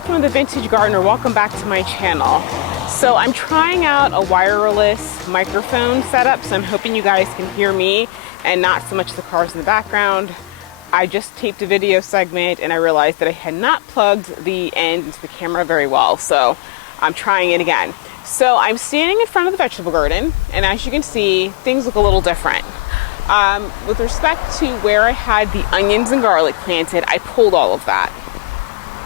Mark from the Vintage Gardener. Welcome back to my channel. So I'm trying out a wireless microphone setup, so I'm hoping you guys can hear me and not so much the cars in the background. I just taped a video segment and I realized that I had not plugged the end into the camera very well, so I'm trying it again. So I'm standing in front of the vegetable garden, and as you can see, things look a little different. With respect to where I had the onions and garlic planted, I pulled all of that.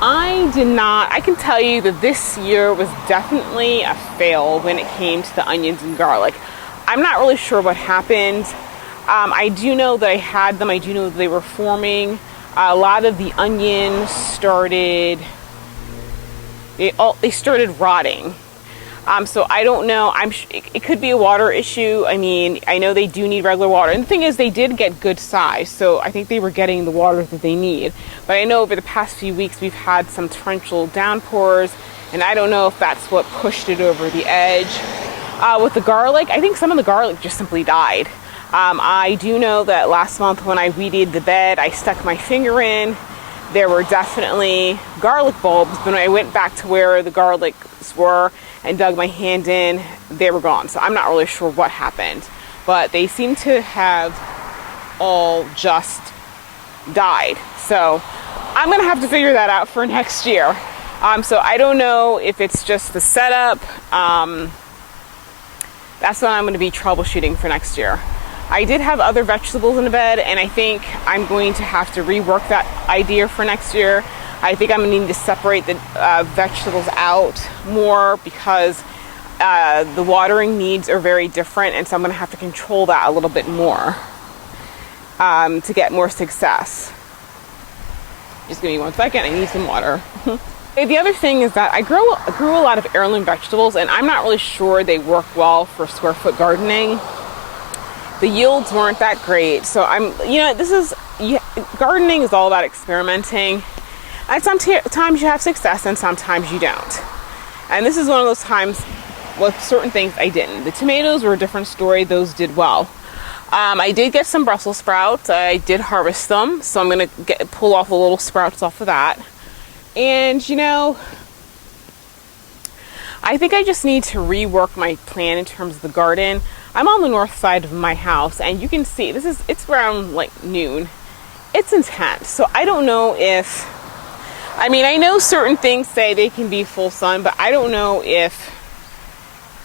I can tell you that this year was definitely a fail when it came to the onions and garlic. I'm not really sure what happened. I do know that I had them. I do know that they were forming. A lot of the onions started rotting. So I don't know. It could be a water issue. I mean, I know they do need regular water. And the thing is, they did get good size, so I think they were getting the water that they need. But I know over the past few weeks, we've had some torrential downpours, and I don't know if that's what pushed it over the edge. With the garlic, I think some of the garlic just simply died. I do know that last month when I weeded the bed, I stuck my finger in. There were definitely garlic bulbs, but when I went back to where the garlics were and dug my hand in, they were gone. So I'm not really sure what happened, but they seem to have all just died. So I'm gonna have to figure that out for next year. So I don't know if it's just the setup. That's what I'm gonna be troubleshooting for next year. I did have other vegetables in the bed, and I think I'm going to have to rework that idea for next year. I think I'm going to need to separate the vegetables out more because the watering needs are very different, and so I'm going to have to control that a little bit more to get more success. Just give me 1 second, I need some water. The other thing is that I grew a lot of heirloom vegetables, and I'm not really sure they work well for square foot gardening. The yields weren't that great, so gardening is all about experimenting. And sometimes you have success and sometimes you don't. And this is one of those times with certain things I didn't. The tomatoes were a different story. Those did well. I did get some Brussels sprouts. I did harvest them, so I'm going to pull off the little sprouts off of that. And, I think I just need to rework my plan in terms of the garden. I'm on the north side of my house, and you can see it's around like noon. It's intense. So I don't know I know certain things say they can be full sun, but I don't know if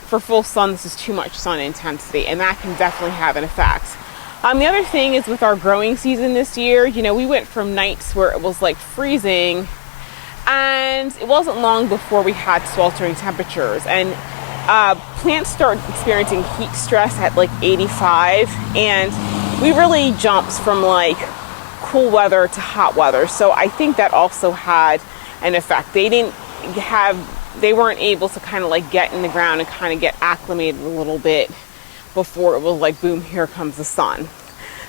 for full sun this is too much sun intensity, and that can definitely have an effect. The other thing is with our growing season this year, we went from nights where it was like freezing, and it wasn't long before we had sweltering temperatures, and plants start experiencing heat stress at like 85, and we really jumped from like cool weather to hot weather. So I think that also had an effect. They weren't able to kind of like get in the ground and kind of get acclimated a little bit before it was like, boom, here comes the sun.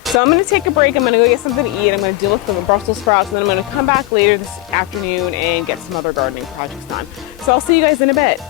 So I'm going to take a break. I'm going to go get something to eat. I'm going to deal with the Brussels sprouts, and then I'm going to come back later this afternoon and get some other gardening projects done. So I'll see you guys in a bit.